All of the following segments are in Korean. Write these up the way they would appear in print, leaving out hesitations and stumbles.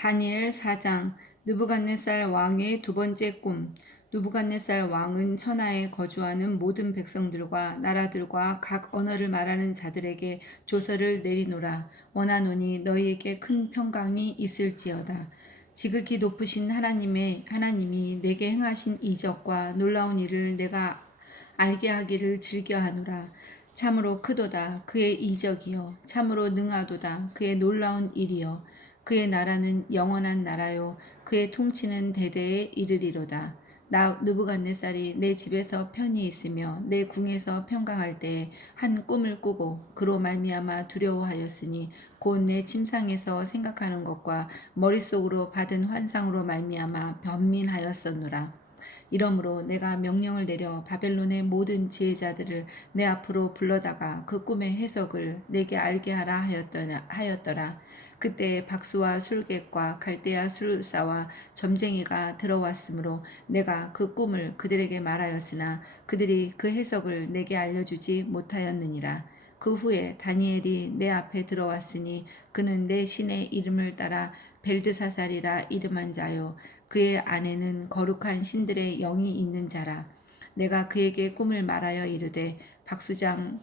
다니엘 4장. 느부갓네살 왕의 두 번째 꿈. 느부갓네살 왕은 천하에 거주하는 모든 백성들과 나라들과 각 언어를 말하는 자들에게 조서를 내리노라. 원하노니 너희에게 큰 평강이 있을지어다. 지극히 높으신 하나님이 내게 행하신 이적과 놀라운 일을 내가 알게 하기를 즐겨하노라. 참으로 크도다 그의 이적이요, 참으로 능하도다 그의 놀라운 일이요. 그의 나라는 영원한 나라요, 그의 통치는 대대에 이르리로다. 나 느부갓네살이 내 집에서 편히 있으며 내 궁에서 평강할 때에 한 꿈을 꾸고 그로 말미암아 두려워하였으니 곧 내 침상에서 생각하는 것과 머릿속으로 받은 환상으로 말미암아 변민하였었노라. 이러므로 내가 명령을 내려 바벨론의 모든 지혜자들을 내 앞으로 불러다가 그 꿈의 해석을 내게 알게 하라 하였더라. 그때 박수와 술객과 갈대아 술사와 점쟁이가 들어왔으므로 내가 그 꿈을 그들에게 말하였으나 그들이 그 해석을 내게 알려주지 못하였느니라. 그 후에 다니엘이 내 앞에 들어왔으니 그는 내 신의 이름을 따라 벨드사살이라 이름한 자요, 그의 안에는 거룩한 신들의 영이 있는 자라. 내가 그에게 꿈을 말하여 이르되, 박수장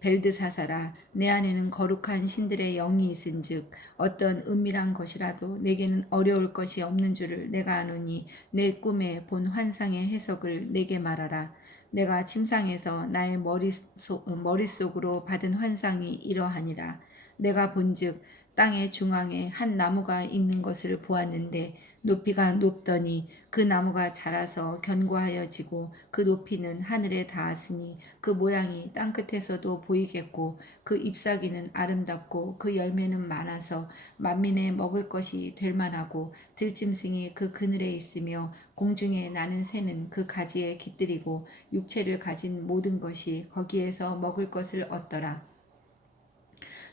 벨드사사라, 내 안에는 거룩한 신들의 영이 있은즉 어떤 은밀한 것이라도 내게는 어려울 것이 없는 줄을 내가 아노니 내 꿈에 본 환상의 해석을 내게 말하라. 내가 침상에서 나의 머릿속으로 받은 환상이 이러하니라. 내가 본즉 땅의 중앙에 한 나무가 있는 것을 보았는데 높이가 높더니 그 나무가 자라서 견고하여지고 그 높이는 하늘에 닿았으니 그 모양이 땅끝에서도 보이겠고 그 잎사귀는 아름답고 그 열매는 많아서 만민의 먹을 것이 될 만하고 들짐승이 그 그늘에 있으며 공중에 나는 새는 그 가지에 깃들이고 육체를 가진 모든 것이 거기에서 먹을 것을 얻더라.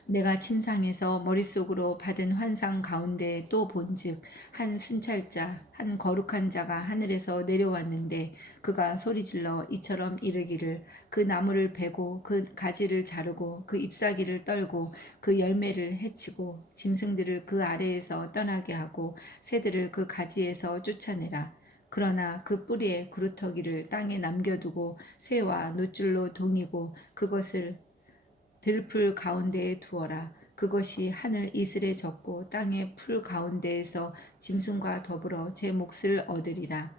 내가 침상에서 머릿속으로 받은 환상 가운데 또 본즉 한 순찰자 한 거룩한 자가 하늘에서 내려왔는데 그가 소리질러 이처럼 이르기를, 그 나무를 베고 그 가지를 자르고 그 잎사귀를 떨고 그 열매를 해치고 짐승들을 그 아래에서 떠나게 하고 새들을 그 가지에서 쫓아내라. 그러나 그 뿌리의 구루터기를 땅에 남겨두고 새와 노줄로 동이고 그것을 들풀 가운데에 두어라. 그것이 하늘 이슬에 젖고 땅의 풀 가운데에서 짐승과 더불어 제 몫을 얻으리라.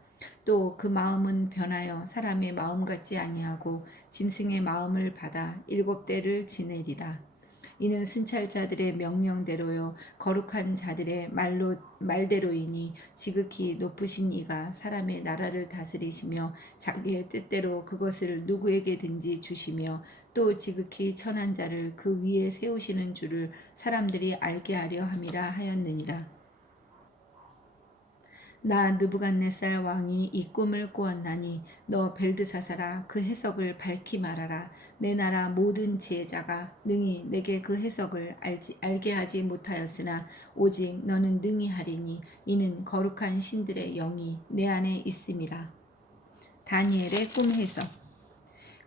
또 그 마음은 변하여 사람의 마음 같지 아니하고 짐승의 마음을 받아 7대를 지내리라. 이는 순찰자들의 명령대로요 거룩한 자들의 말대로이니 지극히 높으신 이가 사람의 나라를 다스리시며 자기의 뜻대로 그것을 누구에게든지 주시며 또 지극히 천한 자를 그 위에 세우시는 줄을 사람들이 알게 하려 함이라 하였느니라. 나 느부갓네살 왕이 이 꿈을 꾸었나니 너 벨드사사라, 그 해석을 밝히 말하라. 내 나라 모든 지혜자가 능히 내게 그 해석을 알게 하지 못하였으나 오직 너는 능히 하리니 이는 거룩한 신들의 영이 내 안에 있음이라. 다니엘의 꿈 해석.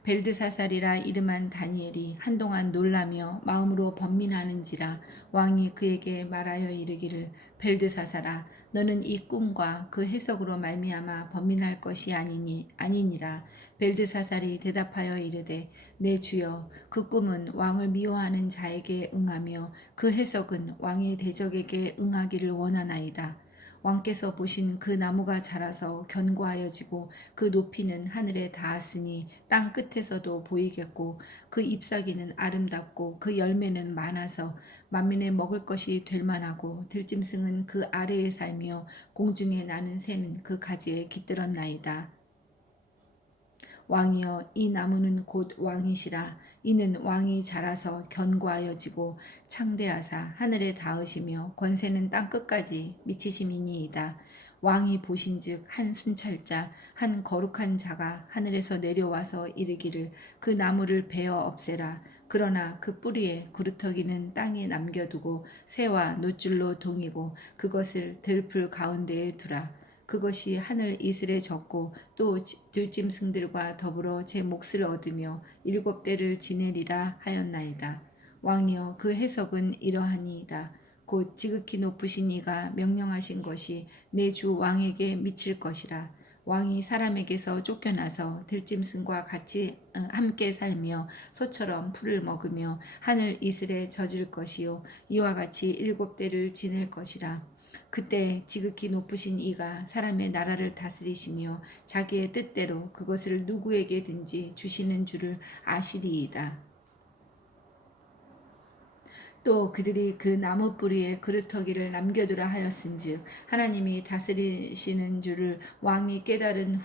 벨드사살이라 이름한 다니엘이 한동안 놀라며 마음으로 번민하는지라 왕이 그에게 말하여 이르기를, 벨드사살아, 너는 이 꿈과 그 해석으로 말미암아 번민할 것이 아니니라. 벨드사살이 대답하여 이르되, 내 주여, 그 꿈은 왕을 미워하는 자에게 응하며 그 해석은 왕의 대적에게 응하기를 원하나이다. 왕께서 보신 그 나무가 자라서 견고하여지고 그 높이는 하늘에 닿았으니 땅 끝에서도 보이겠고 그 잎사귀는 아름답고 그 열매는 많아서 만민의 먹을 것이 될 만하고 들짐승은 그 아래에 살며 공중에 나는 새는 그 가지에 깃들었나이다. 왕이여, 이 나무는 곧 왕이시라. 이는 왕이 자라서 견고하여지고 창대하사 하늘에 닿으시며 권세는 땅끝까지 미치심이니이다. 왕이 보신즉 한 순찰자 한 거룩한 자가 하늘에서 내려와서 이르기를, 그 나무를 베어 없애라. 그러나 그 뿌리에 구루터기는 땅에 남겨두고 새와 노줄로 동이고 그것을 들풀 가운데에 두라. 그것이 하늘 이슬에 젖고 또 들짐승들과 더불어 제 몫을 얻으며 7대를 지내리라 하였나이다. 왕이여, 그 해석은 이러하니이다. 곧 지극히 높으신 이가 명령하신 것이 내 주 왕에게 미칠 것이라. 왕이 사람에게서 쫓겨나서 들짐승과 같이 함께 살며 소처럼 풀을 먹으며 하늘 이슬에 젖을 것이요 이와 같이 7대를 지낼 것이라. 그때 지극히 높으신 이가 사람의 나라를 다스리시며 자기의 뜻대로 그것을 누구에게든지 주시는 줄을 아시리이다. 또 그들이 그 나무 뿌리에 그루터기를 남겨두라 하였은즉 하나님이 다스리시는 줄을 왕이 깨달은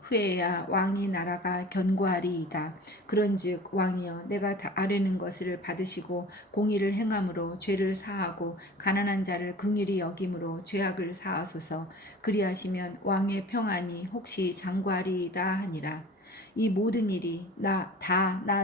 후에야 왕이 나라가 견고하리이다. 그런즉 왕이여 내가 다 아뢰는 것을 받으시고 공의를 행함으로 죄를 사하고 가난한 자를 긍휼히 여김으로 죄악을 사하소서. 그리하시면 왕의 평안이 혹시 장구하리이다 하니라. 이 모든 일이 나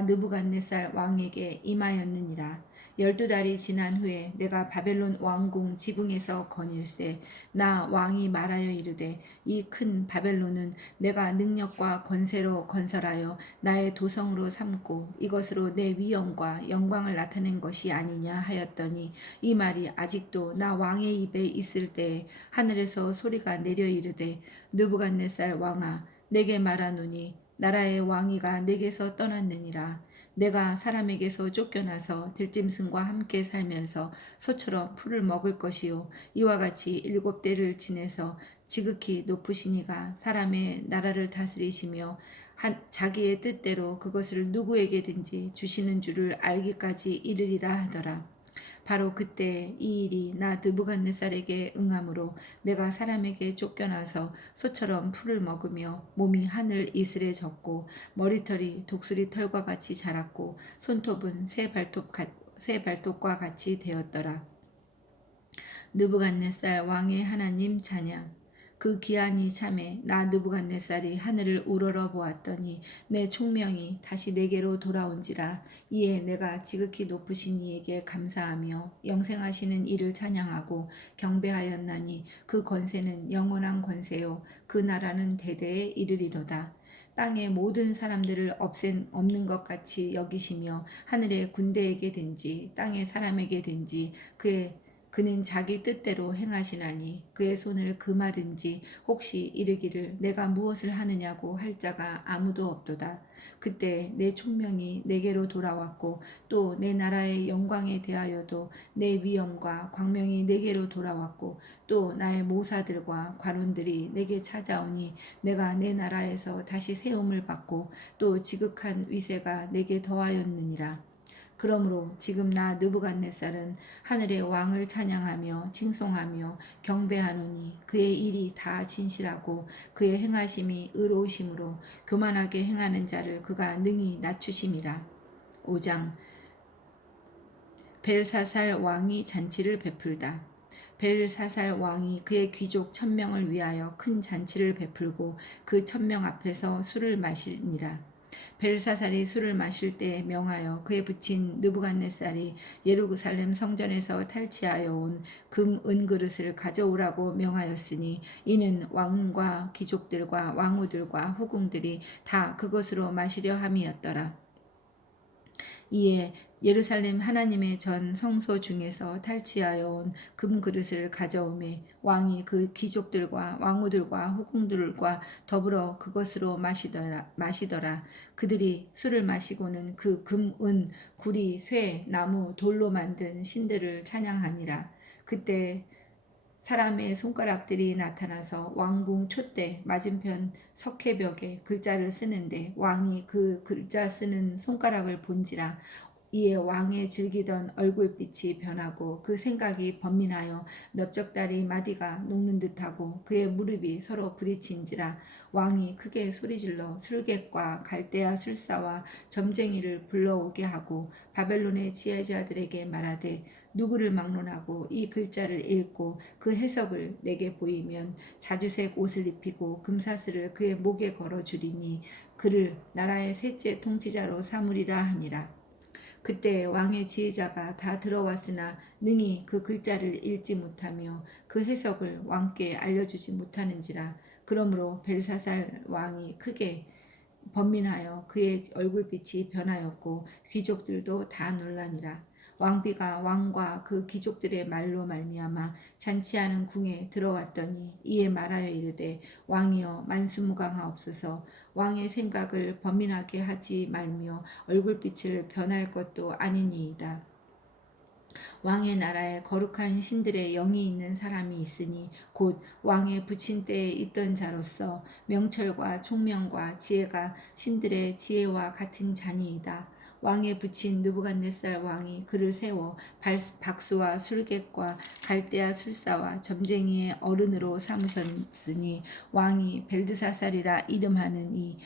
느부갓네살 왕에게 임하였느니라. 12달이 지난 후에 내가 바벨론 왕궁 지붕에서 거닐세. 나 왕이 말하여 이르되 이 큰 바벨론은 내가 능력과 권세로 건설하여 나의 도성으로 삼고 이것으로 내 위엄과 영광을 나타낸 것이 아니냐 하였더니 이 말이 아직도 나 왕의 입에 있을 때에 하늘에서 소리가 내려 이르되 느부갓네살 왕아 내게 말하노니 나라의 왕위가 내게서 떠났느니라. 내가 사람에게서 쫓겨나서 들짐승과 함께 살면서 소처럼 풀을 먹을 것이요 이와 같이 7대를 지내서 지극히 높으신 이가 사람의 나라를 다스리시며 자기의 뜻대로 그것을 누구에게든지 주시는 줄을 알기까지 이르리라 하더라. 바로 그때 이 일이 나 느부갓네살에게 응함으로 내가 사람에게 쫓겨나서 소처럼 풀을 먹으며 몸이 하늘 이슬에 젖고 머리털이 독수리 털과 같이 자랐고 손톱은 새 발톱과 같이 되었더라. 느부갓네살 왕의 하나님 찬양. 그 기한이 참에 나 느부갓네살이 하늘을 우러러 보았더니 내 총명이 다시 내게로 돌아온지라. 이에 내가 지극히 높으신 이에게 감사하며 영생하시는 이를 찬양하고 경배하였나니 그 권세는 영원한 권세요 그 나라는 대대에 이르리로다. 땅의 모든 사람들을 없는 것 같이 여기시며 하늘의 군대에게든지 땅의 사람에게든지 그는 자기 뜻대로 행하시나니 그의 손을 금하든지 혹시 이르기를 내가 무엇을 하느냐고 할 자가 아무도 없도다. 그때 내 총명이 내게로 돌아왔고 또 내 나라의 영광에 대하여도 내 위엄과 광명이 내게로 돌아왔고 또 나의 모사들과 관원들이 내게 찾아오니 내가 내 나라에서 다시 세움을 받고 또 지극한 위세가 내게 더하였느니라. 그러므로 지금 나 느부갓네살은 하늘의 왕을 찬양하며 칭송하며 경배하노니 그의 일이 다 진실하고 그의 행하심이 의로우심으로 교만하게 행하는 자를 그가 능히 낮추심이라. 5장. 벨사살 왕이 잔치를 베풀다. 벨사살 왕이 그의 귀족 1000명을 위하여 큰 잔치를 베풀고 그 1000명 앞에서 술을 마시니라. 벨사살이 술을 마실 때 명하여 그에 붙인 느부갓네살이 예루살렘 성전에서 탈취하여 온 금 은그릇을 가져오라고 명하였으니 이는 왕과 귀족들과 왕후들과 후궁들이 다 그것으로 마시려 함이었더라. 이에 예루살렘 하나님의 전 성소 중에서 탈취하여 온 금그릇을 가져오매 왕이 그 귀족들과 왕후들과 후궁들과 더불어 그것으로 마시더라. 그들이 술을 마시고는 그 금, 은, 구리, 쇠, 나무, 돌로 만든 신들을 찬양하니라. 그때 사람의 손가락들이 나타나서 왕궁 촛대 맞은편 석회벽에 글자를 쓰는데 왕이 그 글자 쓰는 손가락을 본지라. 이에 왕의 즐기던 얼굴빛이 변하고 그 생각이 번민하여 넓적다리 마디가 녹는 듯하고 그의 무릎이 서로 부딪힌지라. 왕이 크게 소리질러 술객과 갈대아 술사와 점쟁이를 불러오게 하고 바벨론의 지혜자들에게 말하되 누구를 막론하고 이 글자를 읽고 그 해석을 내게 보이면 자주색 옷을 입히고 금사슬을 그의 목에 걸어주리니 그를 나라의 셋째 통치자로 삼으리라 하니라. 그때 왕의 지혜자가 다 들어왔으나 능히 그 글자를 읽지 못하며 그 해석을 왕께 알려주지 못하는지라. 그러므로 벨사살 왕이 크게 번민하여 그의 얼굴빛이 변하였고 귀족들도 다 놀라니라. 왕비가 왕과 그 귀족들의 말로 말미암아 잔치하는 궁에 들어왔더니 이에 말하여 이르되 왕이여 만수무강하옵소서. 왕의 생각을 범인하게 하지 말며 얼굴빛을 변할 것도 아니니이다. 왕의 나라에 거룩한 신들의 영이 있는 사람이 있으니 곧 왕의 부친 때에 있던 자로서 명철과 총명과 지혜가 신들의 지혜와 같은 자니이다. 왕의 부친 느부갓네살 왕이 그를 세워 박수와 술객과 갈대아 술사와 점쟁이의 어른으로 삼으셨으니 왕이 벨드사살이라 이름하는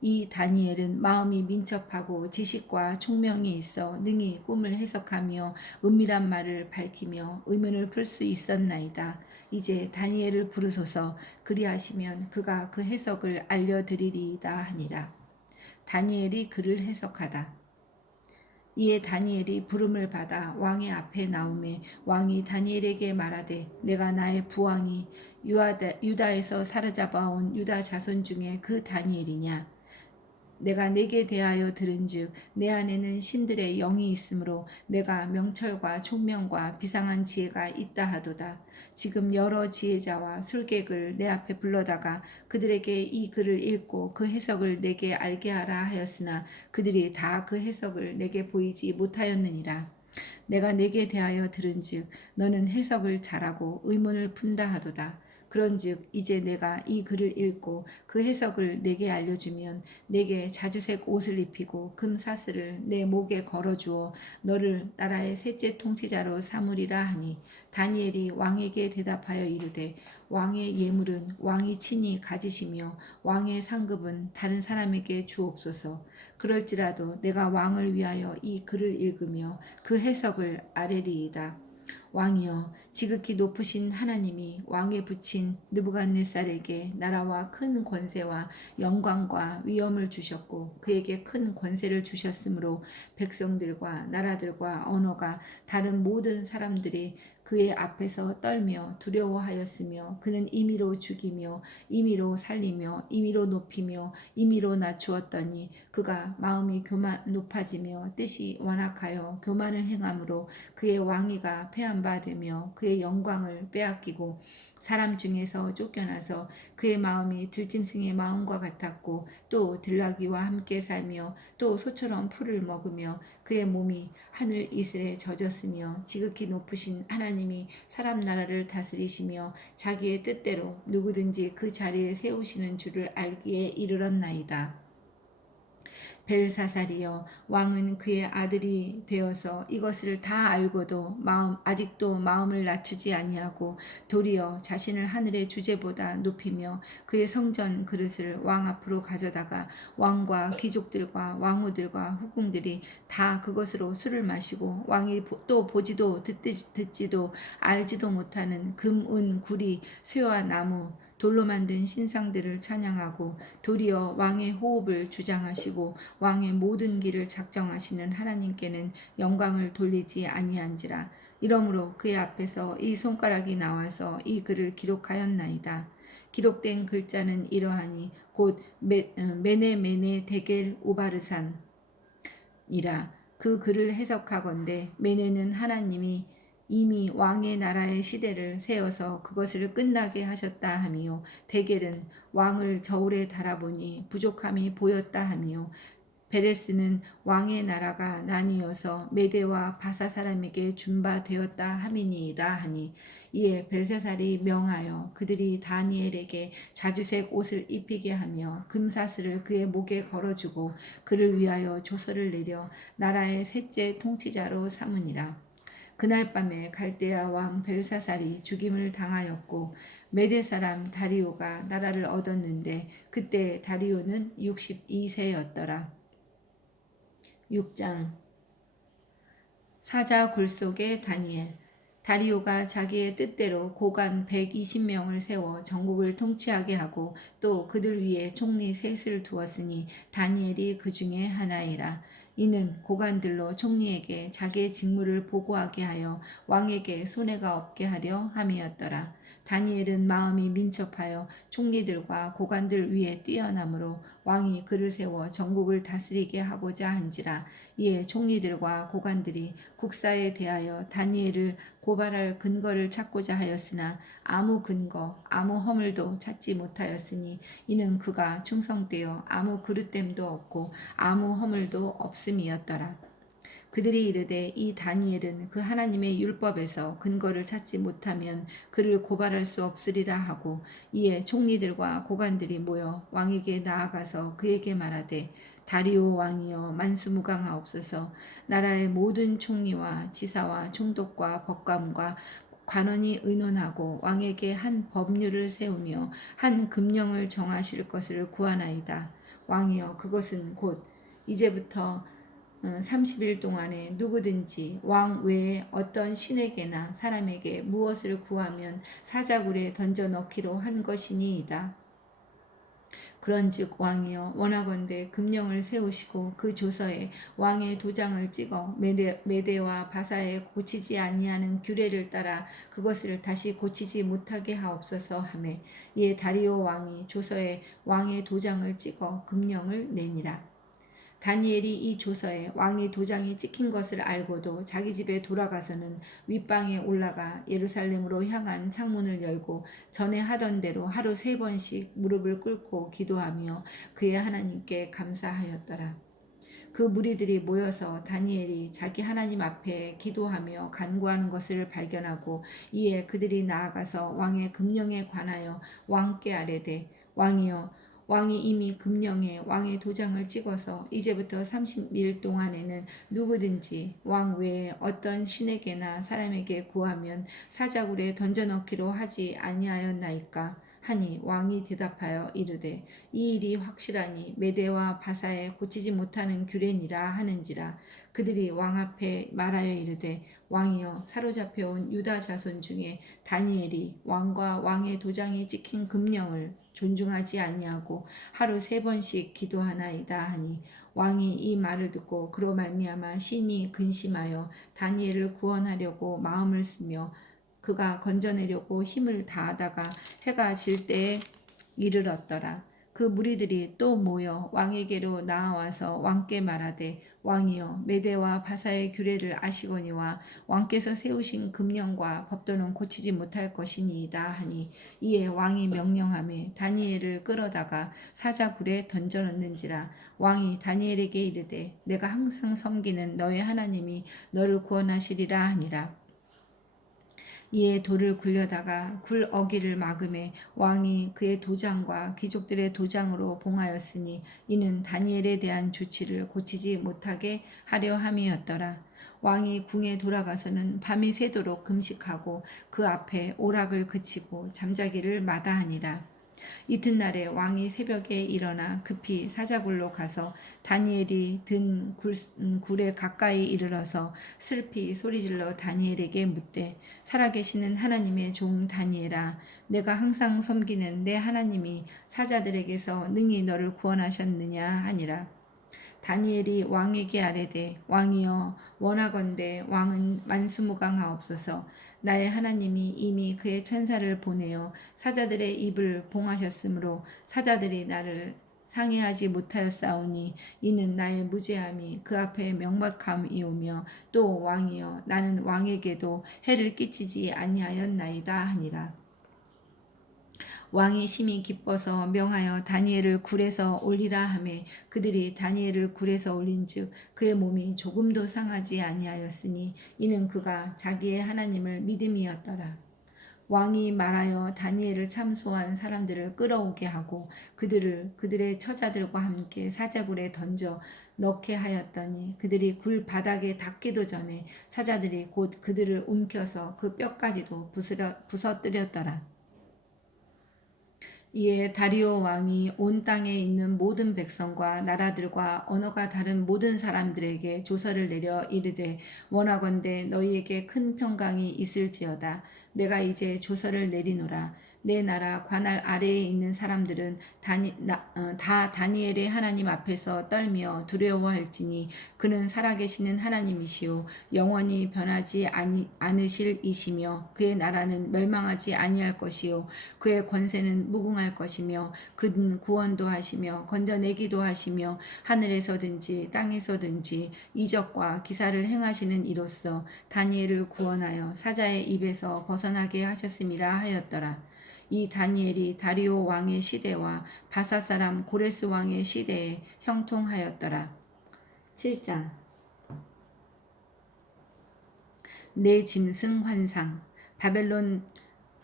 이 다니엘은 마음이 민첩하고 지식과 총명이 있어 능히 꿈을 해석하며 은밀한 말을 밝히며 의문을 풀 수 있었나이다. 이제 다니엘을 부르소서. 그리하시면 그가 그 해석을 알려드리리이다 하니라. 다니엘이 그를 해석하다. 이에 다니엘이 부름을 받아 왕의 앞에 나오매 왕이 다니엘에게 말하되 내가 나의 부왕이 유다에서 사로잡아온 유다 자손 중에 그 다니엘이냐. 내가 내게 대하여 들은즉 내 안에는 신들의 영이 있으므로 내가 명철과 총명과 비상한 지혜가 있다 하도다. 지금 여러 지혜자와 술객을 내 앞에 불러다가 그들에게 이 글을 읽고 그 해석을 내게 알게 하라 하였으나 그들이 다 그 해석을 내게 보이지 못하였느니라. 내가 내게 대하여 들은즉 너는 해석을 잘하고 의문을 푼다 하도다. 그런즉 이제 내가 이 글을 읽고 그 해석을 내게 알려주면 내게 자주색 옷을 입히고 금 사슬을 내 목에 걸어주어 너를 나라의 셋째 통치자로 삼으리라 하니 다니엘이 왕에게 대답하여 이르되 왕의 예물은 왕이 친히 가지시며 왕의 상급은 다른 사람에게 주옵소서. 그럴지라도 내가 왕을 위하여 이 글을 읽으며 그 해석을 아뢰리이다. 왕이여 지극히 높으신 하나님이 왕에 붙인 느부갓네살에게 나라와 큰 권세와 영광과 위엄을 주셨고 그에게 큰 권세를 주셨으므로 백성들과 나라들과 언어가 다른 모든 사람들이 그의 앞에서 떨며 두려워하였으며 그는 임의로 죽이며 임의로 살리며 임의로 높이며 임의로 낮추었더니 그가 마음이 높아지며 뜻이 완악하여 교만을 행함으로 그의 왕위가 폐한바 되며 그의 영광을 빼앗기고 사람 중에서 쫓겨나서 그의 마음이 들짐승의 마음과 같았고 또 들나귀와 함께 살며 또 소처럼 풀을 먹으며 그의 몸이 하늘 이슬에 젖었으며 지극히 높으신 하나님이 사람 나라를 다스리시며 자기의 뜻대로 누구든지 그 자리에 세우시는 줄을 알기에 이르렀나이다. 벨사살이여 왕은 그의 아들이 되어서 이것을 다 알고도 아직도 마음을 낮추지 아니하고 도리어 자신을 하늘의 주제보다 높이며 그의 성전 그릇을 왕 앞으로 가져다가 왕과 귀족들과 왕후들과 후궁들이 다 그것으로 술을 마시고 왕이 또 보지도 듣지도 알지도 못하는 금, 은, 구리, 쇠와 나무 돌로 만든 신상들을 찬양하고 도리어 왕의 호흡을 주장하시고 왕의 모든 길을 작정하시는 하나님께는 영광을 돌리지 아니한지라. 이러므로 그의 앞에서 이 손가락이 나와서 이 글을 기록하였나이다. 기록된 글자는 이러하니 곧 메네 데겔 우바르산이라. 그 글을 해석하건대 메네는 하나님이 이미 왕의 나라의 시대를 세어서 그것을 끝나게 하셨다 하미요. 데겔은 왕을 저울에 달아보니 부족함이 보였다 하미요. 베레스는 왕의 나라가 나뉘어서 메대와 바사 사람에게 준바되었다 함이니이다 하니 이에 벨사살이 명하여 그들이 다니엘에게 자주색 옷을 입히게 하며 금사슬을 그의 목에 걸어주고 그를 위하여 조서를 내려 나라의 셋째 통치자로 삼으니라. 그날 밤에 갈대아 왕 벨사살이 죽임을 당하였고 메대 사람 다리오가 나라를 얻었는데 그때 다리오는 62세였더라. 6장 사자 굴 속의 다니엘. 다리오가 자기의 뜻대로 고관 120명을 세워 전국을 통치하게 하고 또 그들 위에 총리 셋을 두었으니 다니엘이 그 중에 하나이라. 이는 고관들로 총리에게 자기의 직무를 보고하게 하여 왕에게 손해가 없게 하려 함이었더라. 다니엘은 마음이 민첩하여 총리들과 고관들 위에 뛰어남으로 왕이 그를 세워 전국을 다스리게 하고자 한지라. 이에 총리들과 고관들이 국사에 대하여 다니엘을 고발할 근거를 찾고자 하였으나 아무 근거 아무 허물도 찾지 못하였으니 이는 그가 충성되어 아무 그릇됨도 없고 아무 허물도 없음이었더라. 그들이 이르되 이 다니엘은 그 하나님의 율법에서 근거를 찾지 못하면 그를 고발할 수 없으리라 하고, 이에 총리들과 고관들이 모여 왕에게 나아가서 그에게 말하되 다리오 왕이여 만수무강하옵소서. 나라의 모든 총리와 지사와 총독과 법관과 관원이 의논하고 왕에게 한 법률을 세우며 한 금령을 정하실 것을 구하나이다. 왕이여 그것은 곧 이제부터 30일 동안에 누구든지 왕 외에 어떤 신에게나 사람에게 무엇을 구하면 사자굴에 던져 넣기로 한 것이니이다. 그런즉 왕이여 원하건대 금령을 세우시고 그 조서에 왕의 도장을 찍어 메대와 바사에 고치지 아니하는 규례를 따라 그것을 다시 고치지 못하게 하옵소서 하매, 이에 다리오 왕이 조서에 왕의 도장을 찍어 금령을 내니라. 다니엘이 이 조서에 왕의 도장이 찍힌 것을 알고도 자기 집에 돌아가서는 윗방에 올라가 예루살렘으로 향한 창문을 열고 전에 하던 대로 하루 3번씩 무릎을 꿇고 기도하며 그의 하나님께 감사하였더라. 그 무리들이 모여서 다니엘이 자기 하나님 앞에 기도하며 간구하는 것을 발견하고, 이에 그들이 나아가서 왕의 금령에 관하여 왕께 아뢰되 왕이여, 왕이 이미 금령에 왕의 도장을 찍어서 이제부터 30일 동안에는 누구든지 왕 외에 어떤 신에게나 사람에게 구하면 사자굴에 던져넣기로 하지 아니하였나이까 하니, 왕이 대답하여 이르되 이 일이 확실하니 메대와 바사에 고치지 못하는 규례니라 하는지라. 그들이 왕 앞에 말하여 이르되 왕이여 사로잡혀온 유다 자손 중에 다니엘이 왕과 왕의 도장이 찍힌 금령을 존중하지 아니하고 하루 3번씩 기도하나이다 하니, 왕이 이 말을 듣고 그로 말미암아 심히 근심하여 다니엘을 구원하려고 마음을 쓰며 그가 건져내려고 힘을 다하다가 해가 질 때에 이르렀더라. 그 무리들이 또 모여 왕에게로 나아와서 왕께 말하되 왕이여 메대와 바사의 규례를 아시거니와 왕께서 세우신 금령과 법도는 고치지 못할 것이니이다 하니, 이에 왕이 명령하며 다니엘을 끌어다가 사자굴에 던져넣는지라. 왕이 다니엘에게 이르되 내가 항상 섬기는 너의 하나님이 너를 구원하시리라 하니라. 이에 돌을 굴려다가 굴 어기를 막음에 왕이 그의 도장과 귀족들의 도장으로 봉하였으니 이는 다니엘에 대한 조치를 고치지 못하게 하려 함이었더라. 왕이 궁에 돌아가서는 밤이 새도록 금식하고 그 앞에 오락을 그치고 잠자기를 마다하니라. 이튿날에 왕이 새벽에 일어나 급히 사자굴로 가서 다니엘이 든 굴에 가까이 이르러서 슬피 소리질러 다니엘에게 묻되 살아계시는 하나님의 종 다니엘아, 내가 항상 섬기는 내 하나님이 사자들에게서 능히 너를 구원하셨느냐 하니라. 다니엘이 왕에게 아뢰되 왕이여 원하건대 왕은 만수무강하옵소서. 나의 하나님이 이미 그의 천사를 보내어 사자들의 입을 봉하셨으므로 사자들이 나를 상해하지 못하였사오니 이는 나의 무죄함이 그 앞에 명백함이오며, 또 왕이여 나는 왕에게도 해를 끼치지 아니하였나이다 하니라. 왕이 심히 기뻐서 명하여 다니엘을 굴에서 올리라 하매 그들이 다니엘을 굴에서 올린즉 그의 몸이 조금도 상하지 아니하였으니 이는 그가 자기의 하나님을 믿음이었더라. 왕이 말하여 다니엘을 참소한 사람들을 끌어오게 하고 그들을 그들의 처자들과 함께 사자굴에 던져 넣게 하였더니 그들이 굴 바닥에 닿기도 전에 사자들이 곧 그들을 움켜서 그 뼈까지도 부서뜨렸더라. 이에 다리오 왕이 온 땅에 있는 모든 백성과 나라들과 언어가 다른 모든 사람들에게 조서를 내려 이르되 원하건대 너희에게 큰 평강이 있을지어다. 내가 이제 조서를 내리노라. 내 나라 관할 아래에 있는 사람들은 다 다니엘의 하나님 앞에서 떨며 두려워할지니 그는 살아계시는 하나님이시요 영원히 변하지 않으실 이시며 그의 나라는 멸망하지 아니할 것이요 그의 권세는 무궁할 것이며 그는 구원도 하시며 건져내기도 하시며 하늘에서든지 땅에서든지 이적과 기사를 행하시는 이로써 다니엘을 구원하여 사자의 입에서 벗어나게 하셨음이라 하였더라. 이 다니엘이 다리오 왕의 시대와 바사 사람 고레스 왕의 시대에 형통하였더라. 7장 내 짐승 환상 바벨론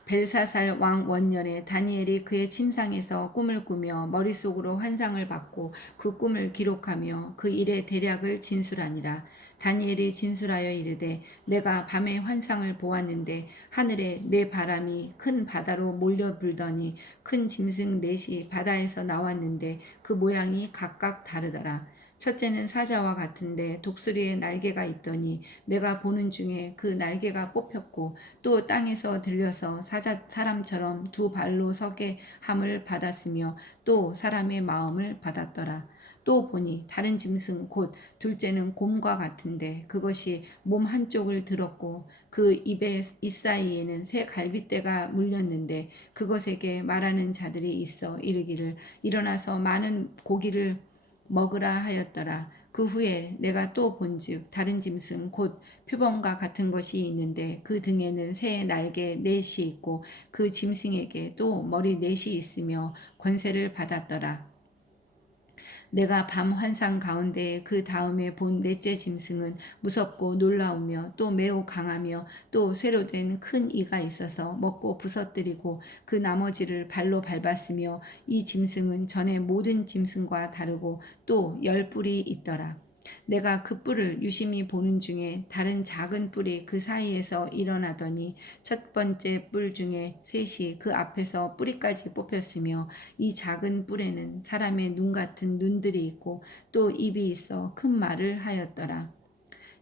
벨사살 왕 원년에 다니엘이 그의 침상에서 꿈을 꾸며 머릿속으로 환상을 받고 그 꿈을 기록하며 그 일의 대략을 진술하니라. 다니엘이 진술하여 이르되 내가 밤에 환상을 보았는데 하늘에 네 바람이 큰 바다로 몰려 불더니 큰 짐승 넷이 바다에서 나왔는데 그 모양이 각각 다르더라. 첫째는 사자와 같은데 독수리의 날개가 있더니 내가 보는 중에 그 날개가 뽑혔고 또 땅에서 들려서 사람처럼 두 발로 서게 함을 받았으며 또 사람의 마음을 받았더라. 또 보니 다른 짐승 곧 둘째는 곰과 같은데 그것이 몸 한쪽을 들었고 그 입의 잇사이에는 새 갈빗대가 물렸는데 그것에게 말하는 자들이 있어 이르기를 일어나서 많은 고기를 먹으라 하였더라. 그 후에 내가 또 본즉 다른 짐승 곧 표범과 같은 것이 있는데 그 등에는 새 날개 넷이 있고 그 짐승에게 또 머리 넷이 있으며 권세를 받았더라. 내가 밤 환상 가운데 그 다음에 본 넷째 짐승은 무섭고 놀라우며 또 매우 강하며 또 쇠로 된 큰 이가 있어서 먹고 부서뜨리고 그 나머지를 발로 밟았으며 이 짐승은 전에 모든 짐승과 다르고 또 10뿔이 있더라. 내가 그 뿔을 유심히 보는 중에 다른 작은 뿔이 그 사이에서 일어나더니 첫 번째 뿔 중에 셋이 그 앞에서 뿌리까지 뽑혔으며 이 작은 뿔에는 사람의 눈 같은 눈들이 있고 또 입이 있어 큰 말을 하였더라.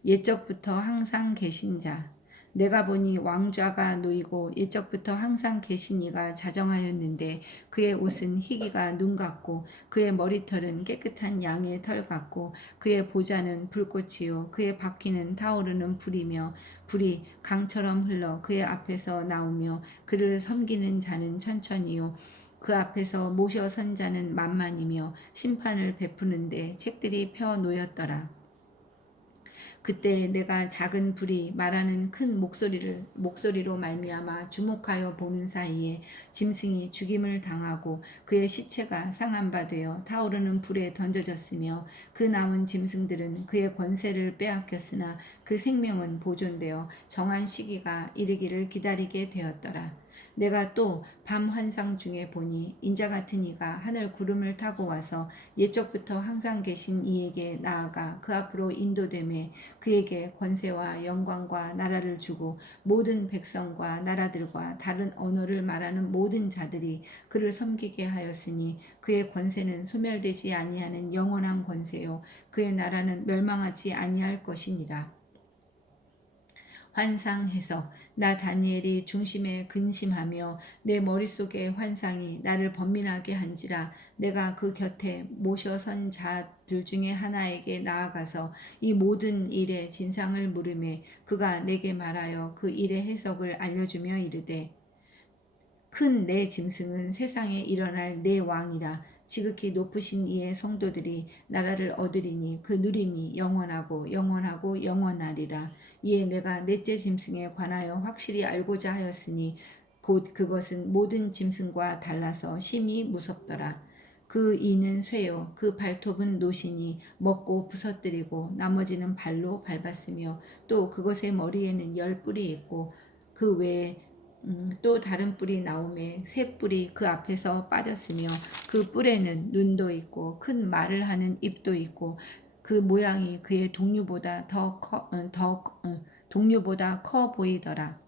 옛적부터 항상 계신 자 내가 보니 왕좌가 놓이고 옛적부터 항상 계신 이가 자정하였는데 그의 옷은 희기가 눈 같고 그의 머리털은 깨끗한 양의 털 같고 그의 보좌는 불꽃이요 그의 바퀴는 타오르는 불이며 불이 강처럼 흘러 그의 앞에서 나오며 그를 섬기는 자는 천천히요 그 앞에서 모셔 선 자는 만만이며 심판을 베푸는데 책들이 펴 놓였더라. 그때 내가 작은 불이 말하는 큰 목소리로 말미암아 주목하여 보는 사이에 짐승이 죽임을 당하고 그의 시체가 상한 바 되어 타오르는 불에 던져졌으며 그 남은 짐승들은 그의 권세를 빼앗겼으나 그 생명은 보존되어 정한 시기가 이르기를 기다리게 되었더라. 내가 또 밤 환상 중에 보니 인자 같은 이가 하늘 구름을 타고 와서 옛적부터 항상 계신 이에게 나아가 그 앞으로 인도되매 그에게 권세와 영광과 나라를 주고 모든 백성과 나라들과 다른 언어를 말하는 모든 자들이 그를 섬기게 하였으니 그의 권세는 소멸되지 아니하는 영원한 권세요 그의 나라는 멸망하지 아니할 것이니라. 환상 해석 나 다니엘이 중심에 근심하며 내 머릿속의 환상이 나를 번민하게 한지라 내가 그 곁에 모셔 선 자들 중에 하나에게 나아가서 이 모든 일의 진상을 물으매 그가 내게 말하여 그 일의 해석을 알려주며 이르되 큰 내 짐승은 세상에 일어날 내 왕이라 지극히 높으신 이의 성도들이 나라를 얻으리니 그 누림이 영원하고 영원하고 영원하리라. 이에 내가 넷째 짐승에 관하여 확실히 알고자 하였으니 곧 그것은 모든 짐승과 달라서 심히 무섭더라. 그 이는 쇠요 그 발톱은 노시니 먹고 부서뜨리고 나머지는 발로 밟았으며 또 그것의 머리에는 10뿔이 있고 그 외에 또 다른 뿔이 나오매 새 뿔이 그 앞에서 빠졌으며 그 뿔에는 눈도 있고 큰 말을 하는 입도 있고 그 모양이 그의 동류보다 커 보이더라.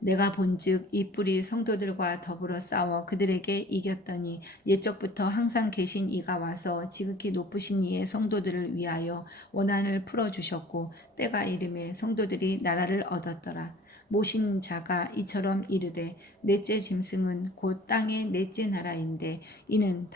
내가 본즉 이 뿔이 성도들과 더불어 싸워 그들에게 이겼더니 옛적부터 항상 계신 이가 와서 지극히 높으신 이의 성도들을 위하여 원한을 풀어주셨고 때가 이름에 성도들이 나라를 얻었더라. 모신 자가 이처럼 이르되 넷째 짐승은 곧 땅의 넷째 나라인데 이는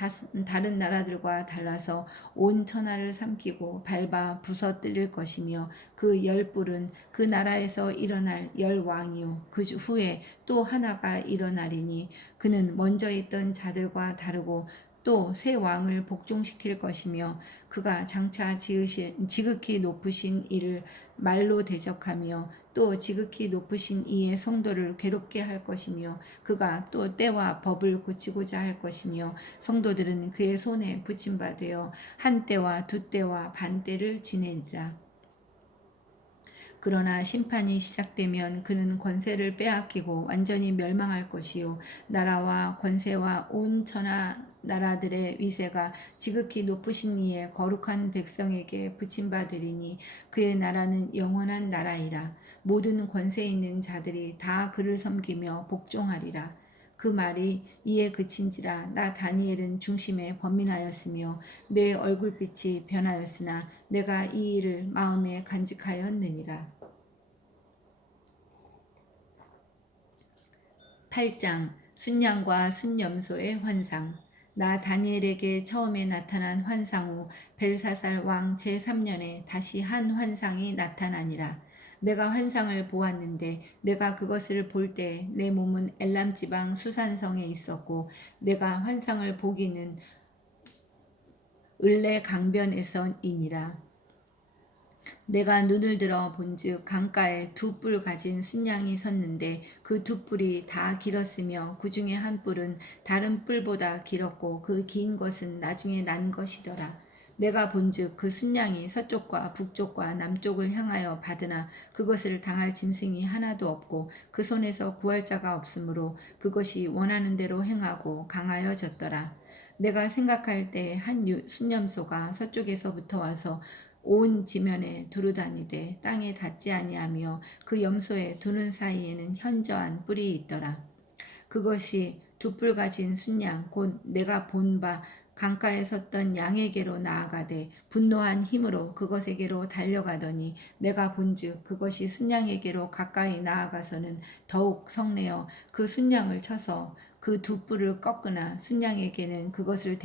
다른 나라들과 달라서 온 천하를 삼키고 밟아 부서뜨릴 것이며 그 열 뿔은 그 나라에서 일어날 열 왕이요 그 후에 또 하나가 일어나리니 그는 먼저 있던 자들과 다르고 또 새 왕을 복종시킬 것이며 그가 장차 지극히 높으신 이를 말로 대적하며 또 지극히 높으신 이의 성도를 괴롭게 할 것이며 그가 또 때와 법을 고치고자 할 것이며 성도들은 그의 손에 붙임바 되어 한 때와 두 때와 반 때를 지내리라. 그러나 심판이 시작되면 그는 권세를 빼앗기고 완전히 멸망할 것이요 나라와 권세와 온 천하 나라들의 위세가 지극히 높으신 이의 거룩한 백성에게 붙임바 되리니 그의 나라는 영원한 나라이라. 모든 권세 있는 자들이 다 그를 섬기며 복종하리라. 그 말이 이에 그친지라. 나 다니엘은 중심에 번민하였으며 내 얼굴빛이 변하였으나 내가 이 일을 마음에 간직하였느니라. 8장 순양과 순염소의 환상. 나 다니엘에게 처음에 나타난 환상 후 벨사살 왕 제3년에 다시 한 환상이 나타나니라. 내가 환상을 보았는데 내가 그것을 볼 때 내 몸은 엘람 지방 수산성에 있었고 내가 환상을 보기는 을레 강변에서이니라. 내가 눈을 들어 본즉 강가에 두 뿔 가진 순양이 섰는데 그 두 뿔이 다 길었으며 그 중에 한 뿔은 다른 뿔보다 길었고 그 긴 것은 나중에 난 것이더라. 내가 본즉 그 순양이 서쪽과 북쪽과 남쪽을 향하여 받으나 그것을 당할 짐승이 하나도 없고 그 손에서 구할 자가 없으므로 그것이 원하는 대로 행하고 강하여졌더라. 내가 생각할 때 한 순염소가 서쪽에서부터 와서 온 지면에 두루다니되 땅에 닿지 아니하며 그 염소의 두 눈 사이에는 현저한 뿔이 있더라. 그것이 두 뿔 가진 순양 곧 내가 본 바 강가에 섰던 양에게로 나아가되 분노한 힘으로 그것에게로 달려가더니 내가 본즉 그것이 순양에게로 가까이 나아가서는 더욱 성내어 그 순양을 쳐서 그 두 뿔을 꺾으나 순양에게는 그것을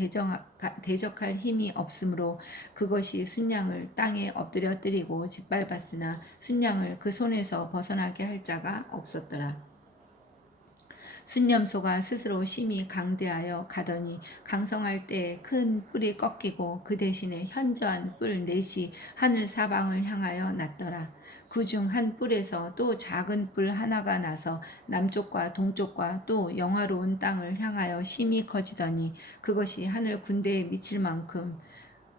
대적할 힘이 없으므로 그것이 순양을 땅에 엎드려뜨리고 짓밟았으나 순양을 그 손에서 벗어나게 할 자가 없었더라. 순염소가 스스로 심히 강대하여 가더니 강성할 때에 큰 뿔이 꺾이고 그 대신에 현저한 뿔 넷이 하늘 사방을 향하여 났더라. 그 중 한 뿔에서 또 작은 뿔 하나가 나서 남쪽과 동쪽과 또 영화로운 땅을 향하여 심히 커지더니 그것이 하늘 군대에 미칠 만큼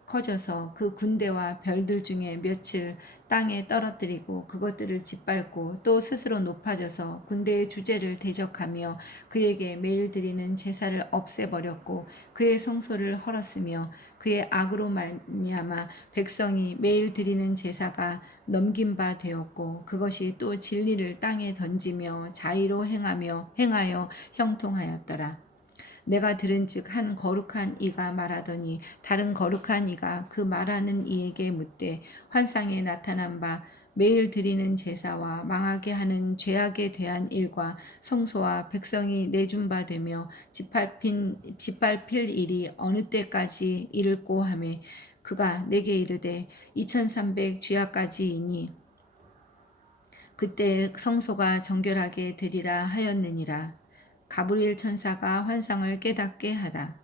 커져서 그 군대와 별들 중에 며칠 땅에 떨어뜨리고 그것들을 짓밟고 또 스스로 높아져서 군대의 주제를 대적하며 그에게 매일 드리는 제사를 없애버렸고 그의 성소를 헐었으며 그의 악으로 말미암아 백성이 매일 드리는 제사가 넘긴 바 되었고 그것이 또 진리를 땅에 던지며 자의로 행하여 형통하였더라. 내가 들은즉 한 거룩한 이가 말하더니 다른 거룩한 이가 그 말하는 이에게 묻되 환상에 나타난 바 매일 드리는 제사와 망하게 하는 죄악에 대한 일과 성소와 백성이 내준 바 되며 짓밟힐 일이 어느 때까지 이를꼬 하매 그가 내게 이르되 2300 주야까지이니 그때 성소가 정결하게 되리라 하였느니라. 가브리엘 천사가 환상을 깨닫게 하다.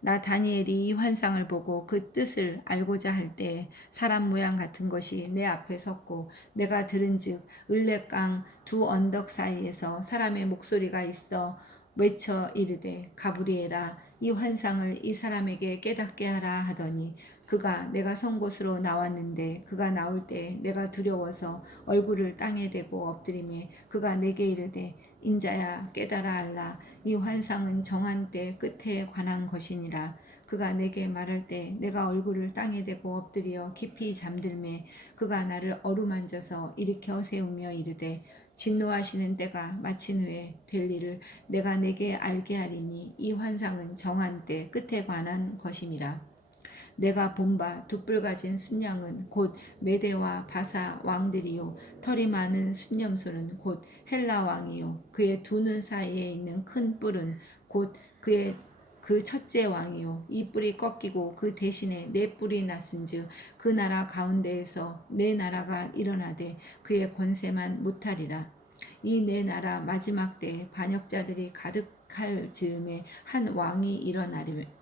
나 다니엘이 이 환상을 보고 그 뜻을 알고자 할 때 사람 모양 같은 것이 내 앞에 섰고 내가 들은즉 을레강 두 언덕 사이에서 사람의 목소리가 있어 외쳐 이르되 가브리엘아 이 환상을 이 사람에게 깨닫게 하라 하더니 그가 내가 선 곳으로 나왔는데 그가 나올 때 내가 두려워서 얼굴을 땅에 대고 엎드리매 그가 내게 이르되 인자야 깨달아 알라 이 환상은 정한 때 끝에 관한 것이니라. 그가 내게 말할 때 내가 얼굴을 땅에 대고 엎드려 깊이 잠들매 그가 나를 어루만져서 일으켜 세우며 이르되 진노하시는 때가 마친 후에 될 일을 내가 내게 알게 하리니 이 환상은 정한 때 끝에 관한 것임이라. 내가 본바 둣불 가진 순양은 곧 메대와 바사 왕들이요 털이 많은 순념소는 곧 헬라 왕이요 그의 두 눈 사이에 있는 큰 뿔은 곧 그의 그 첫째 왕이요 이 뿔이 꺾이고 그 대신에 네 뿔이 났은즉 그 나라 가운데에서 네 나라가 일어나되 그의 권세만 못하리라. 이 네 나라 마지막 때에 반역자들이 가득할 즈음에 한 왕이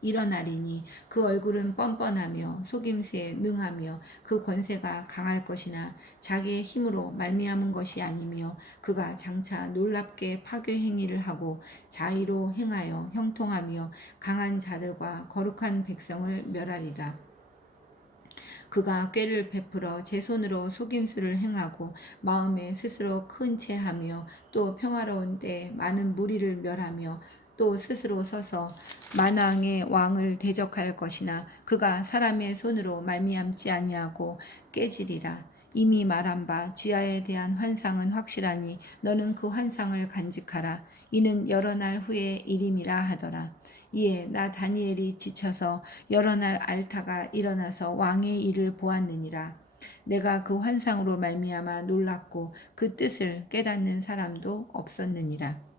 일어나리니 그 얼굴은 뻔뻔하며 속임수에 능하며 그 권세가 강할 것이나 자기의 힘으로 말미암은 것이 아니며 그가 장차 놀랍게 파괴 행위를 하고 자의로 행하여 형통하며 강한 자들과 거룩한 백성을 멸하리라. 그가 꾀를 베풀어 제 손으로 속임수를 행하고 마음에 스스로 큰 채하며 또 평화로운 때에 많은 무리를 멸하며 또 스스로 서서 만왕의 왕을 대적할 것이나 그가 사람의 손으로 말미암지 아니하고 깨지리라. 이미 말한 바 쥐하에 대한 환상은 확실하니 너는 그 환상을 간직하라. 이는 여러 날 후의 일임이라 하더라. 이에 나 다니엘이 지쳐서 여러 날 앓다가 일어나서 왕의 일을 보았느니라. 내가 그 환상으로 말미암아 놀랐고 그 뜻을 깨닫는 사람도 없었느니라.